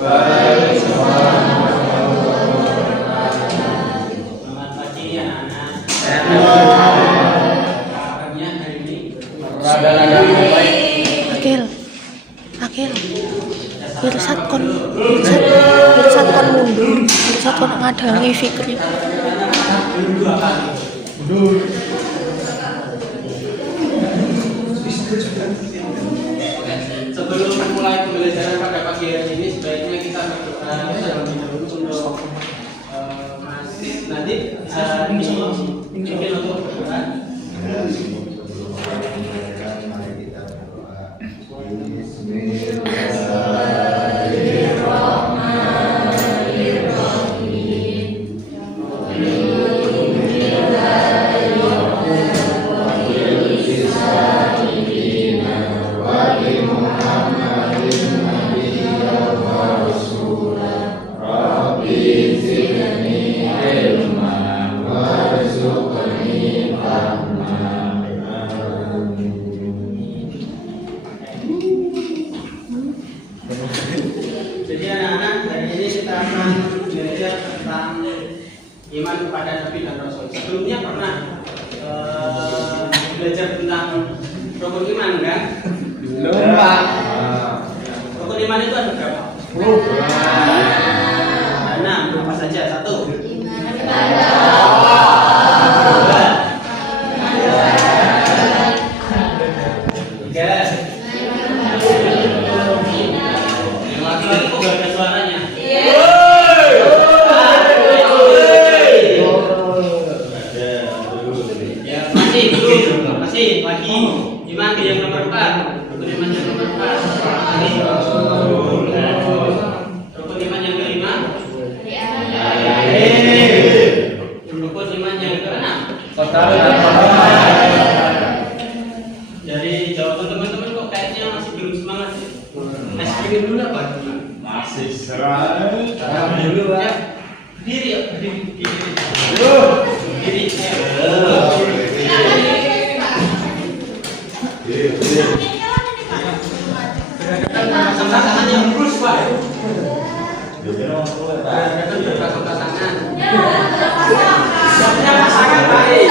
Selamat pagi anak-anak. Kabarnya hari ini? Akil, Pirsat kon mundur, Pirsat kon ngadangi Fikri. Sebelum mulai pembelajaran pada pagi hari ini, sebaiknya kita berdoa terlebih dahulu untuk Mas Nadib bisa dipimpin untuk berdoa. Jadi anak-anak, hari ini kita akan belajar tentang iman kepada Nabi dan Rasul. Sebelumnya pernah belajar tentang rukun iman kan? Belum, Pak. Rukun iman itu ada berapa? 10. Ada 6, apa saja? 1. Masih lagi iman yang nomor 4. Rukun iman yang nomor 4. Rukun iman yang kelima. Rukun iman yang keenam. Dari jawaban teman-teman kok kayaknya masih belum semangat ya? Es krim dulu apa? Masih serah. Dulu ya. Berdiri ya, berdiri. Berdiri. Berangkatan pasangan yang lurus, Pak. Berangkatan pasangan. Siapnya pasangan baik.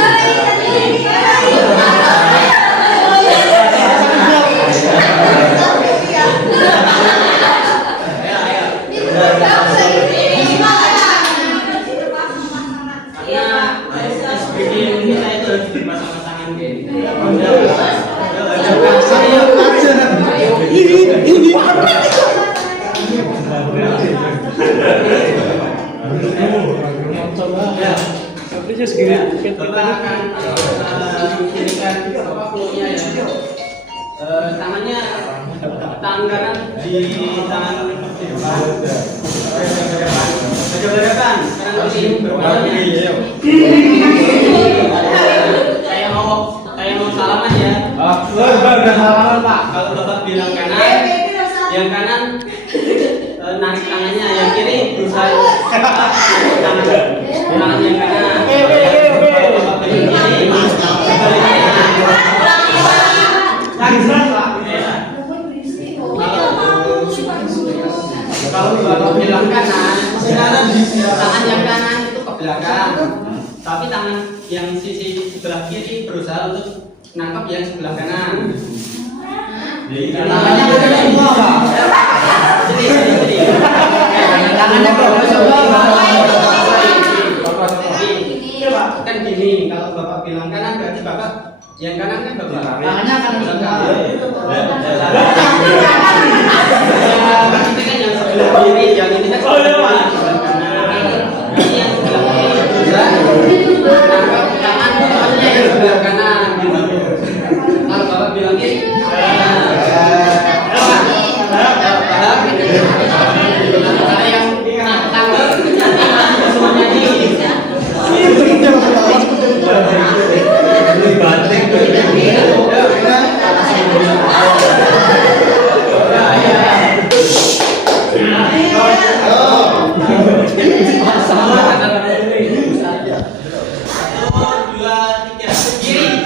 Karena SPG kita itu harus dipasang-pasangan gitu. Bapak akan kirimkan flow-nya ya. Tangannya tangan kanan di tangan berhadapan. Sekarang begini berbalannya. Kayak mau salaman ya. Salaman, Pak. Kalau Bapak bilang kanan, yang kanan narik tangannya, yang kiri berusaha tangan yang kanan. Bapak bilang kiri, kalau Bapak bilang kanan, tangan yang kanan itu ke belakang, tapi tangan yang sisi sebelah kiri berusaha untuk nangkap yang sebelah kanan. Tangannya ada semua, Pak. Tangannya ke semua, Pak. Kan gini, kalau Bapak bilang kanan berarti Bapak yang kanan kan Bapak. Tangannya akan ke belakang. Ini kan yang sebelah kiri, yang ini kan sebelah kanan. Ini yang sebelah kiri berusaha nangkap tangannya yang sebelah kanan gitu. Kalau Bapak bilang kiri, Satu, dua, tiga, kiri.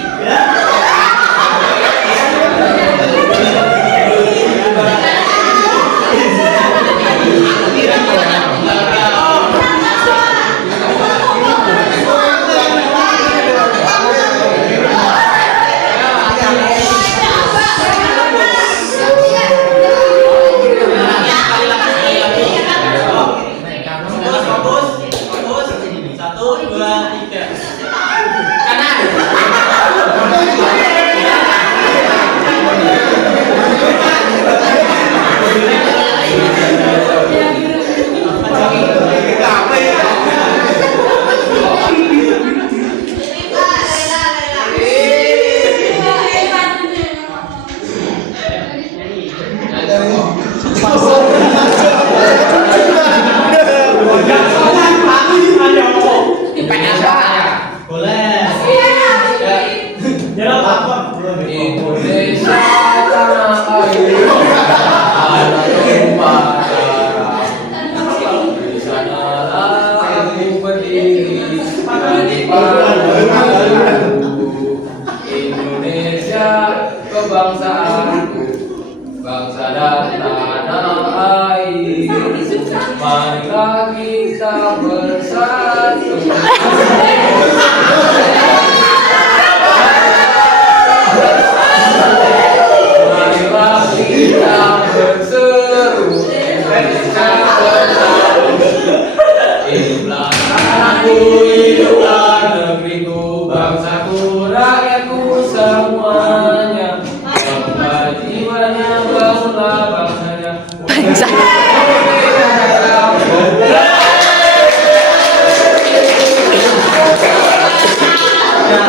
Indonesia tanah air, anak tumpah darah. Di sanalah aku berdiri di padamu. Indonesia kebangsaanku, bangsa dan tanah air. Marilah kita bersatu. Marilah kita berseru, Indonesia bersatu. Hiduplah tanahku, hiduplah negeriku, bangsaku, rakyatku semuanya. Bangunlah jiwanya, bangunlah bangsanya. Bangsa.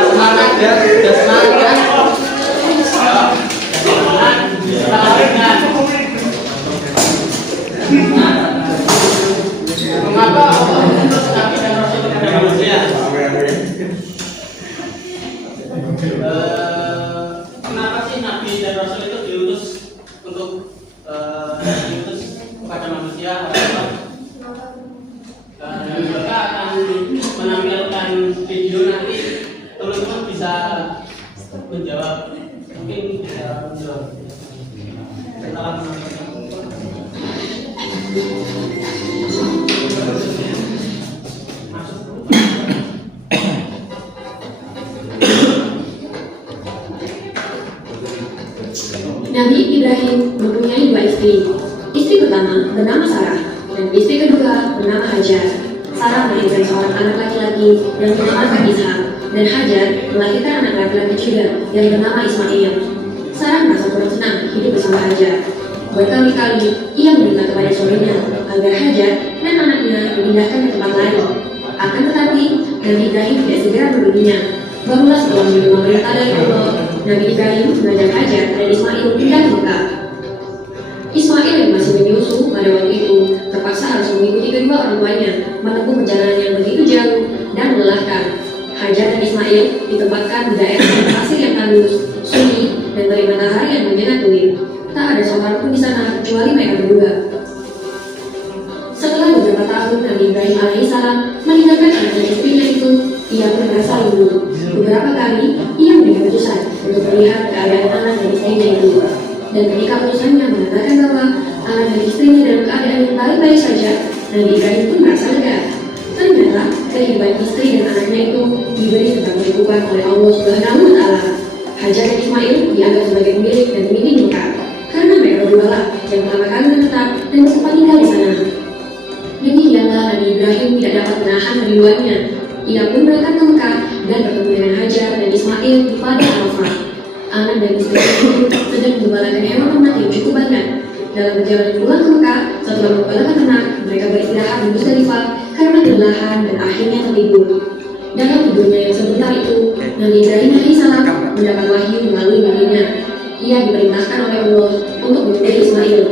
Semangat ya, semangat ya. Mengapa Allah mengutus Nabi dan Rasul kepada manusia? Kenapa sih Nabi dan Rasul itu diutus untuk diutus kepada manusia? Juga akan menampilkan video nanti, teman-teman bisa menjawab, mungkin bisa menjawab setelah menonton. Nabi Ibrahim mempunyai 2 istri. Istri pertama bernama Sarah dan istri kedua bernama Hajar. Sarah melahirkan seorang anak laki-laki yang bernama Ishak, dan Hajar melahirkan anak laki-laki juga yang bernama Ismail. Sarah merasa kurang senang hidup bersama Hajar. Berkali-kali ia meminta kepada suaminya agar Hajar dan anaknya dipindahkan ke tempat lain. Akan tetapi Nabi Ibrahim tidak segera berundingnya. Barulah setelah menerima perintah dari Allah, Nabi Ibrahim mengajak Hajar dan Ismail pindah ke Mekah. Ismail yang masih menyusu pada waktu itu terpaksa harus mengikuti kedua orang tuanya menempuh perjalanan yang begitu jauh dan melelahkan. Hajar dan Ismail ditempatkan di daerah pasir yang halus, sunyi, dan terik matahari yang menyengat terik. Tak ada seorang pun di sana kecuali mereka berdua. Setelah beberapa tahun Nabi Ibrahim alaihissalam meninggalkan anak dan istrinya itu, ia pun merasa lindu. Beberapa kali ia memberikan utusan untuk melihat keadaan anak dan istrinya itu. Dan ketika utusannya mengatakan bahwa anak dan istrinya dalam keadaan yang baik-baik saja, Nabi Ibrahim pun merasa lega. Ternyata kehidupan istri dan anaknya itu diberi tentang kehidupan oleh Allah Subhanahu wa Ta'ala. Hajar dan Ismail dianggap sebagai pemilik dan pemimpin Mekah karena mereka berdua lah yang pertama kali menetap dan sempat tinggal di sana. Demikianlah Nabi Ibrahim tidak dapat menahan kerinduannya. Ia pun berangkat ke Mekah dan bertemu dengan Hajar dan Ismail di padang Arafah. Anak dan istri itu sedang menggembalakan hewan ternak yang cukup banyak. Dalam perjalanan pulang ke Mekah, setelah menggembalakan ternak, mereka beristirahat di Musdalifah karena kelelahan dan akhirnya tertidur. Dalam tidurnya yang sebentar itu, Nabi Ibrahim alaihissalam mendapat wahyu melalui mimpinya. Ia diperintahkan oleh Allah untuk menyembelih Ismail.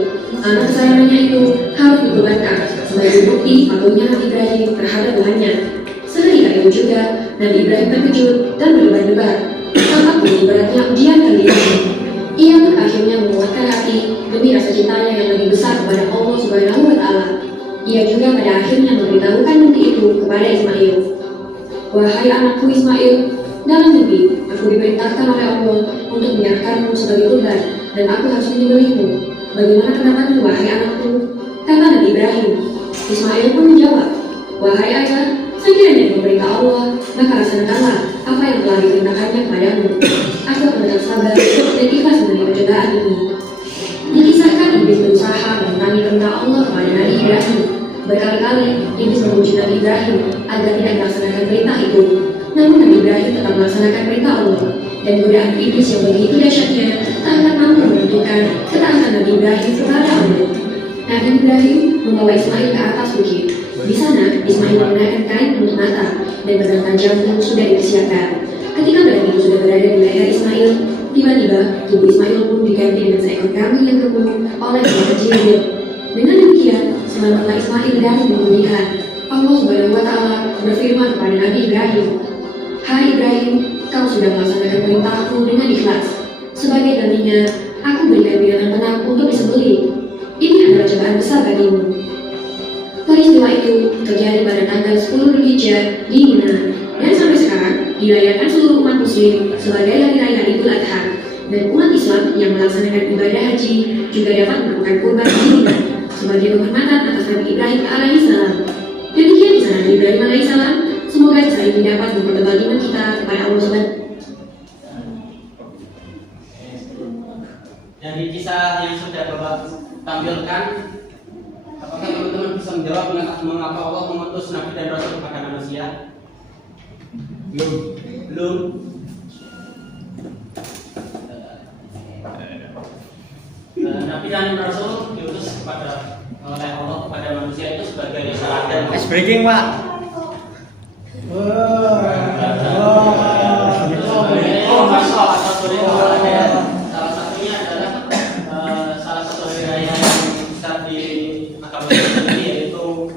Anak kesayangannya itu harus dikorbankan sebagai bukti patuhnya Nabi Ibrahim terhadap Tuhannya. Seketika itu juga, Nabi Ibrahim terkejut dan berdebar-debar. Tampak begitu beratnya ujian kali ini. Ia pun akhirnya menguatkan hati demi rasa cintanya yang lebih besar kepada Allah Subhanahu wa Ta'ala. Ia juga pada akhirnya memberitahukan mimpi itu kepada Ismail. Wahai anakku Ismail, dalam mimpi aku diperintahkan oleh Allah untuk menyiapkanmu sebagai kurban dan aku harus menyembelihmu. Bagaimana pendapatmu wahai anakku? Kata Nabi Ibrahim. Ismail pun menjawab, wahai ayah, sekiranya memerintah Allah, maka laksanakanlah apa yang telah diperintahkannya kepadamu. Aku akan tetap sabar dan ikhlas menerima cobaan ini. Dikisahkan iblis berusaha menentangi perintah Allah kepada Nabi Ibrahim. Berkali-kali iblis memuji Nabi Ibrahim agar tidak melaksanakan perintah itu. Namun Nabi Ibrahim tetap melaksanakan perintah Allah. Dan godaan iblis yang begitu dahsyatnya tak akan mampu menentukan ketaatan Nabi Ibrahim kepada Allah. Nabi Ibrahim membawa Ismail ke atas bukit. Di sana, Ismail menggunakan kain penutup mata dan pedang tajam pun sudah dipersiapkan. Ketika pedang itu sudah berada di leher Ismail, tiba-tiba tubuh Ismail pun diganti dengan seekor kambing yang gemuk oleh seekor jibril. Dengan demikian, selamatlah Ismail dari kemudian. Allah Subhanahu wa Ta'ala berfirman kepada Nabi Ibrahim, hai Ibrahim, kau sudah melaksanakan perintahku dengan ikhlas. Sebagai gantinya, aku berikan binatang ternak untuk disembelih. Ini adalah cobaan besar bagimu. Peristiwa itu terjadi pada tanggal 10 Dzulhijjah di Mina, dan sampai sekarang dirayakan seluruh umat muslim sebagai hari raya Idul Adha. Dan umat Islam yang melaksanakan ibadah haji juga dapat melakukan kurban di Mina sebagai penghormatan atas Nabi Ibrahim alaihissalam. Demikian kisah Nabi Ibrahim alaihissalam. Semoga kisah ini dapat mempertebal iman kita kepada Allah Subhanahu. Dari kisah yang sudah Bapak tampilkan, apakah teman-teman bisa menjawab mengapa Allah mengutus Nabi dan Rasul kepada manusia? Belum. Nabi dan Rasul diutus oleh Allah kepada manusia itu sebagai teladan. Ice breaking, Pak. Salah satunya adalah salah satu hari raya yang besar di agama Islam ini, yaitu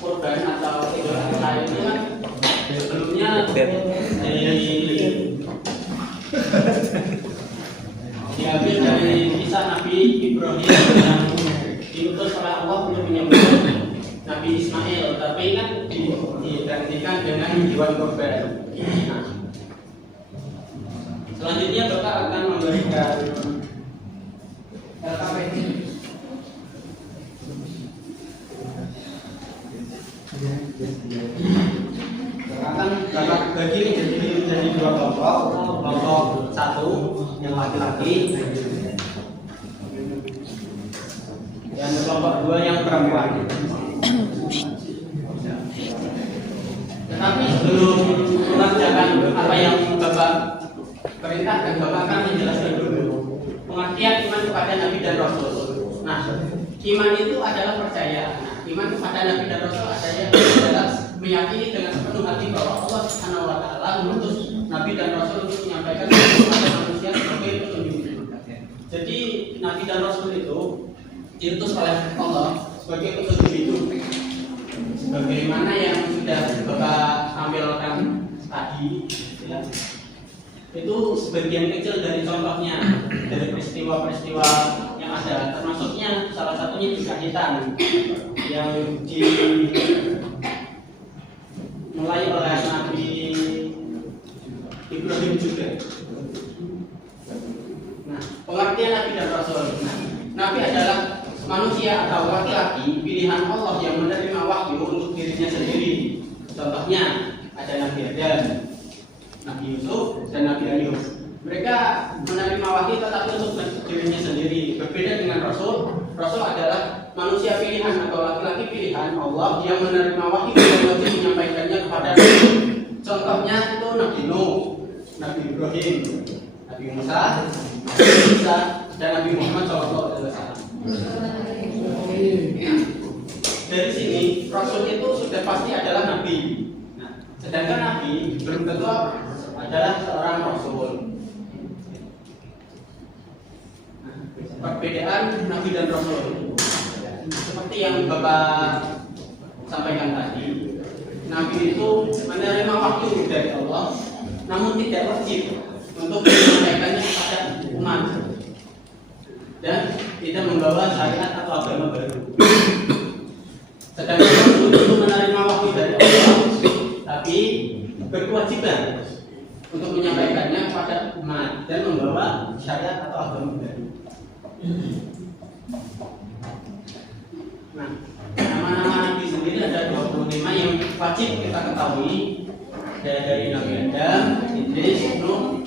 kurban atau Idul Adha. Ini kan sebelumnya diambil dari kisah Nabi Ibrahim yang diutus oleh Allah untuk menyembelih Nabi Ismail, tapi kan digantikan dengan hewan kurban. Nah, selanjutnya Bapak akan memberikan LKPD. Akan Bapak bagi menjadi dua kelompok. Kelompok satu yang laki-laki, dan kelompok dua yang perempuan. Tetapi sebelum mengerjakan apa yang Bapak perintahkan, Bapak akan menjelaskan dulu pengertian iman kepada Nabi dan Rasul. Nah, iman itu adalah percaya. Nah, iman kepada Nabi dan Rasul adalah meyakini dengan sepenuh hati bahwa Allah Subhanahu wa Ta'ala mengutus Nabi dan Rasul untuk menyampaikan kepada manusia sebagai petunjuk. Jadi Nabi dan Rasul itu diutus oleh Allah sebagai petunjuk hidup. Sebagaimana yang sudah Bapak tampilkan tadi, ya, itu sebagian kecil dari contohnya, dari peristiwa-peristiwa yang ada, termasuknya salah satunya kisah hitam yang dimulai oleh Nabi Ibrahim juga. Nah, pengertian Nabi dan Rasul. Nah, Nabi adalah manusia atau laki-laki pilihan Allah yang menerima wahyu untuk dirinya sendiri. Contohnya ada Nabi Adam, Nabi Yusuf, dan Nabi Ayub. Mereka menerima wahyu tetapi untuk dirinya sendiri. Berbeda dengan Rasul. Rasul adalah manusia pilihan atau laki-laki pilihan Allah yang menerima wahyu dan wajib menyampaikannya kepada Rasul. Contohnya itu Nabi Nuh, Nabi Ibrahim, Nabi Musa, Nabi Isa, dan Nabi Muhammad SAW. Dari sini Rasul itu sudah pasti adalah Nabi. Nah, sedangkan Nabi belum tentu adalah seorang Rasul. Nah, perbedaan Nabi dan Rasul seperti yang Bapak sampaikan tadi, Nabi itu menerima wahyu dari Allah, namun tidak wajib untuk menyampaikannya kepada umat dan tidak membawa syariat atau agama baru. Sedangkan Rasul itu menerima wahyu dari Allah, tapi berkewajiban untuk menyampaikannya kepada umat dan membawa syariat atau agama baru. Nah, nama-nama Nabi sendiri ada 25 yang wajib kita ketahui, dari Nabi Adam, Idris, Nuh,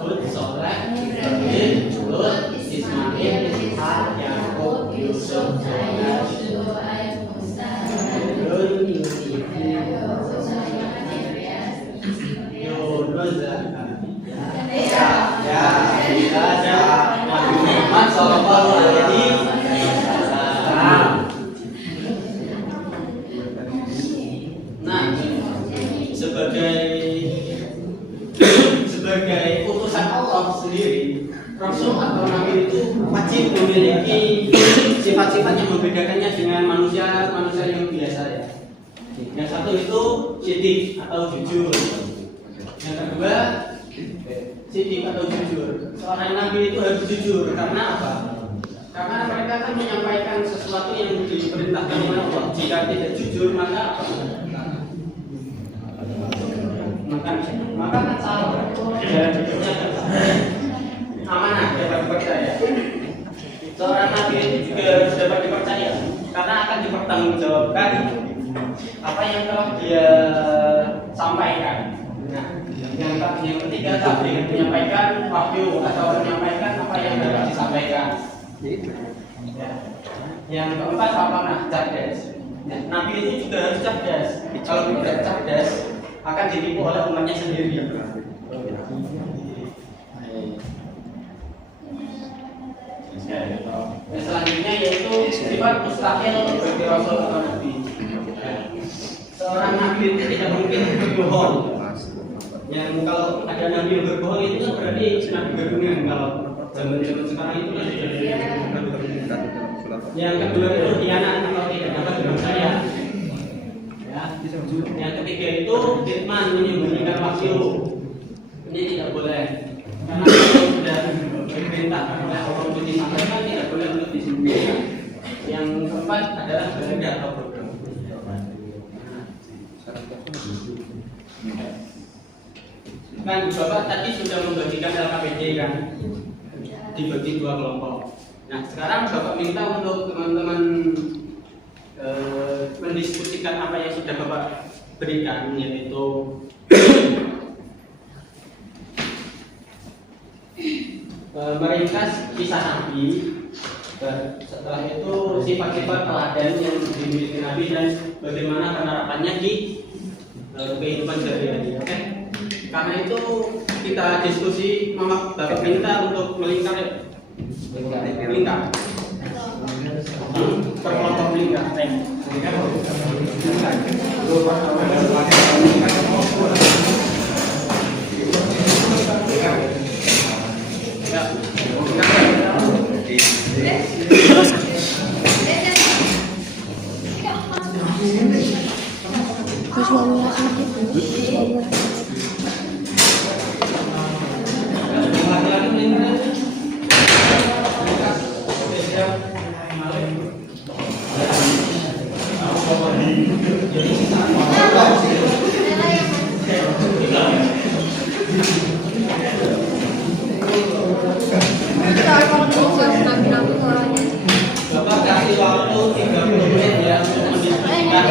Hud, Saleh, Ibrahim, Lut, Ismail, Ishak, Yakub, Yusuf, sebagai utusan Allah sendiri, Rasul atau Nabi itu wajib memiliki sifat-sifat yang membedakannya dengan manusia yang biasa, ya. Yang satu itu siddiq atau jujur. Yang kedua, sidik atau jujur. Seorang nabi itu harus jujur. Karena apa? Karena mereka akan menyampaikan sesuatu yang diperintahkan oleh Allah. Jika tidak jujur, maka apa? Maka kan salah. Amanah dapat dipercaya. Seorang nabi itu juga harus dapat dipercaya karena akan dipertanggungjawabkan apa yang telah dia sampaikan. Nah, yang ketiga tabligh, menyampaikan wahyu atau menyampaikan apa yang dapat disampaikan. Ya. Yang keempat amanah, cerdas. Nabi itu juga harus cerdas. Kalau tidak cerdas akan ditipu oleh umatnya sendiri. Yang selanjutnya yaitu sifat mustahil bagi Rasul atau Nabi. Seorang Nabi itu tidak mungkin berbohong. Yang kalau ada Nabi yang berbohong itu kan berarti Nabi berdunia. Kalau zaman sekarang itu kan yang kedua itu khianat atau tidak dapat dipercaya. Ya. Yang ketiga itu kitman, menyembunyikan wahyu. Ini tidak boleh. Karena kalau sudah diperintah oleh Allah untuk disampaikan, tidak boleh untuk disembunyikan. Yang keempat adalah beranda atau bodoh. Kan Bapak tadi sudah membagikan LKPD kan, dibagi dua kelompok. Nah sekarang Bapak minta untuk teman-teman mendiskusikan apa yang sudah Bapak berikan, yaitu meringkas kisah Nabi. Setelah itu sifat-sifat teladan yang dimiliki Nabi dan bagaimana penerapannya di kehidupan sehari-hari. Oke? Karena itu kita diskusi, Mama Bapak minta untuk melingkar per kelompok melingkar. Bapak kasih waktu 30 menit ya untuk mendiskusikan.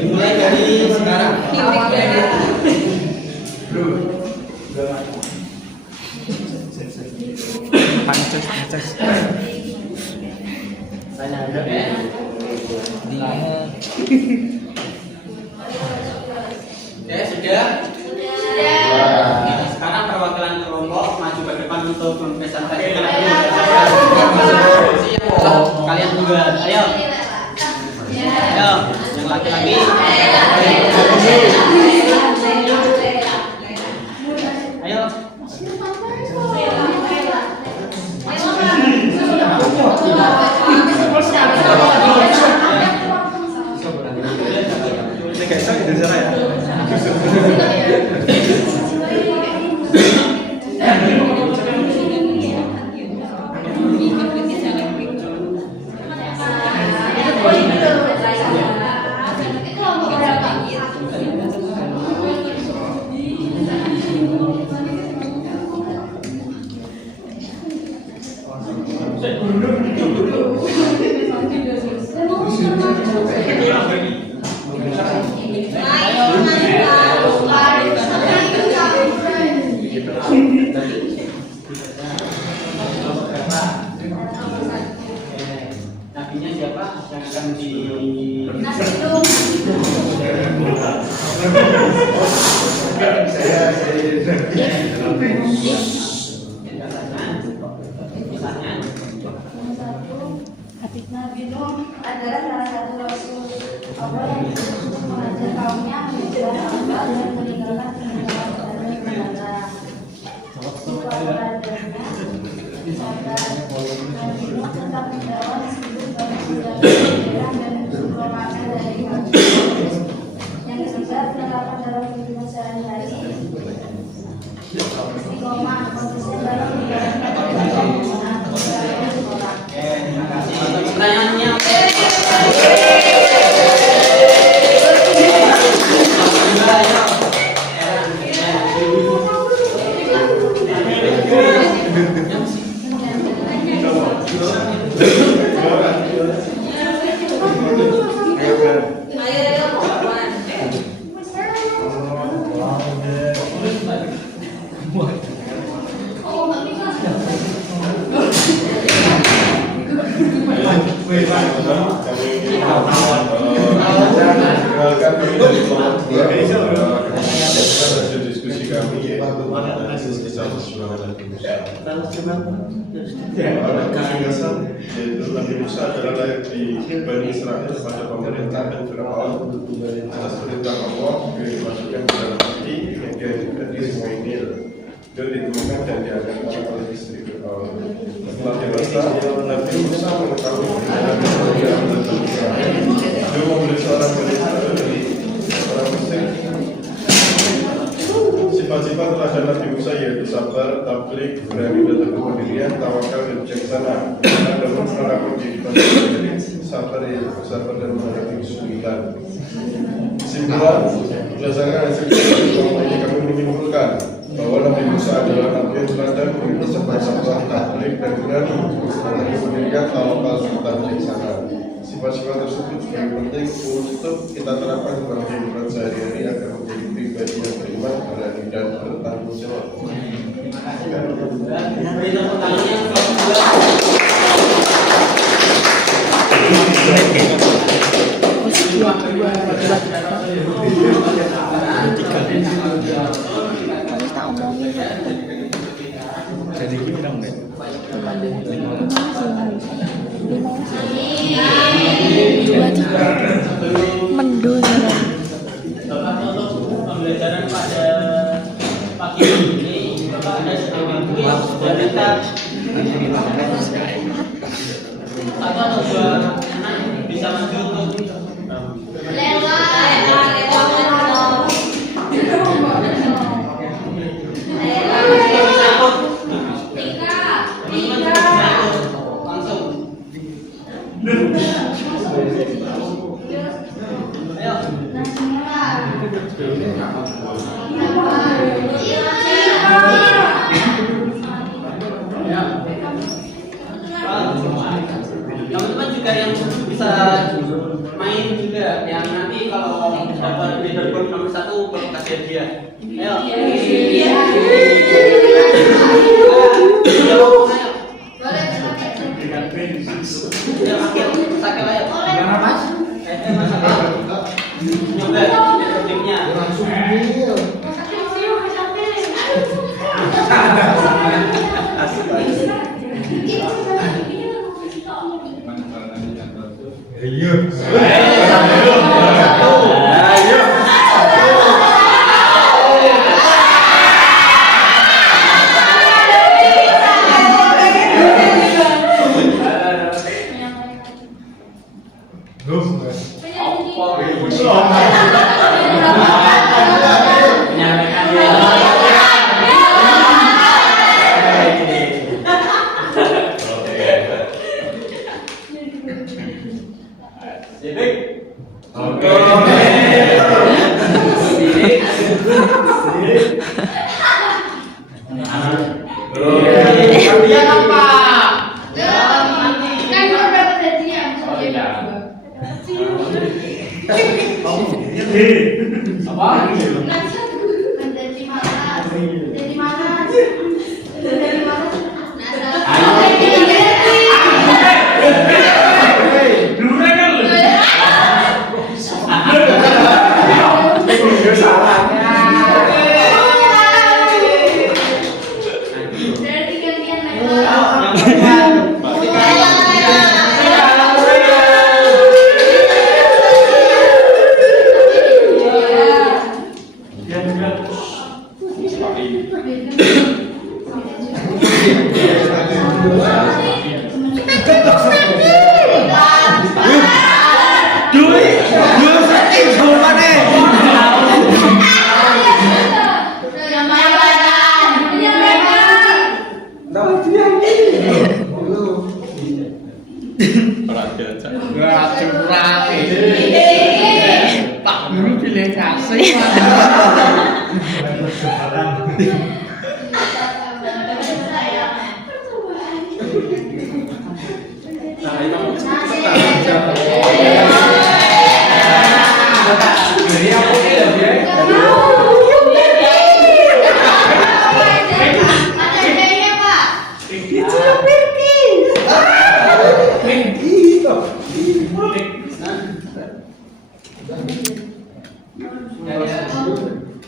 Dimulai dari sekarang. Saya ada ya. Ya sudah. Sekarang perwakilan kelompok maju ke depan untuk mempresentasikan kalian juga. Ayo. Ayo, yang laki-laki. Ayo. Nabinya siapa yang akan di Nabi Nuh adalah salah satu rasul Allah yang diutus untuk mengajar kaumnya menjaga Allah dan meninggalkan peninggalan dari negara. Sifat teladannya sabar. Nabi Nuh tetap membawa meskipun banyak sudah berpikiran dan disuruh makan dari kaum. Yang ketiga, Ibu sehari-hari. Istiqomah konsisten dalam menjalankan kebijaksanaan di sekolah. Pertanyaannya hasil diskusi kami yaitu kisah perjuangan Nabi Musa. Yaitu Nabi Musa adalah lahir di Bani Israel pada pemerintahan Fir'aun atas perintah Allah dimasukkan ke dalam api hingga di Sungai Nil dan ditemukan dan diajarkan oleh istri Fir'aun. Setelah dewasa, Nabi Musa mengetahui kebenaran tentang Israel. Dia membeli seorang wanita dari orang Mesir. Sifat-sifat teladan Nabi Musa yaitu sabar, tabligh, berani dan teguh pendirian, tawakal dan bijaksana. Namun mengalami kehidupan sendiri, sabar dan menghadapi kesulitan. Kesimpulan, berdasarkan hasil kesimpulan ini kami menyimpulkan bahwa Nabi Musa adalah Nabi yang teladan memiliki sabar, tabligh dan berani, menghadapi pendirian, tawakal serta bijaksana. Sifat-sifat tersebut juga penting untuk kita terapkan dalam kehidupan sehari-hari agar menjadi pribadi yang beriman, berani dan bertanggung jawab. Harus tak omongin. Jadi gini dong deh. Mendung ya. pembelajaran pada pagi ini Bapak ada sedikit kuis dan kita satu atau dua anak bisa maju untuk teman-teman juga yang bisa main juga, yang nanti kalau dapat leaderboard nomor 1 baru kasih hadiah. Ayo. Dua setting, Nah, itu Jadi aku ini ya.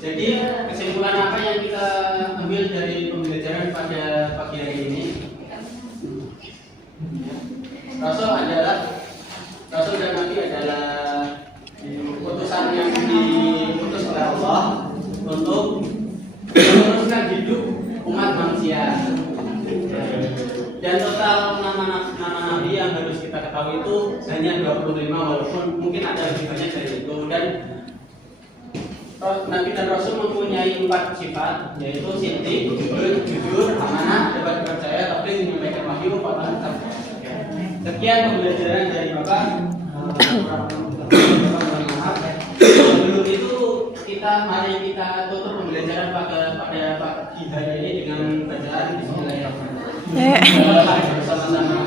Jadi kesimpulan apa yang kita ambil dari pembelajaran pada pagi hari ini? Rasul dan Nabi adalah utusan yang diutus oleh Allah untuk meneruskan hidup umat manusia. Dan total nama Nabi yang harus kita ketahui itu hanya 25, walaupun mungkin ada lebih banyak dari itu. Dan Nabi dan Rasul mempunyai 4 sifat, yaitu siddiq, jujur, amanah, dapat dipercaya, tapi menyampaikan wahyu, fatwa. Sekian pembelajaran dari Bapak. Sebelum itu mari kita tutup pembelajaran pada pagi hari ini dengan bacaan Bismillahirrahmanirrahim. Bersama-sama.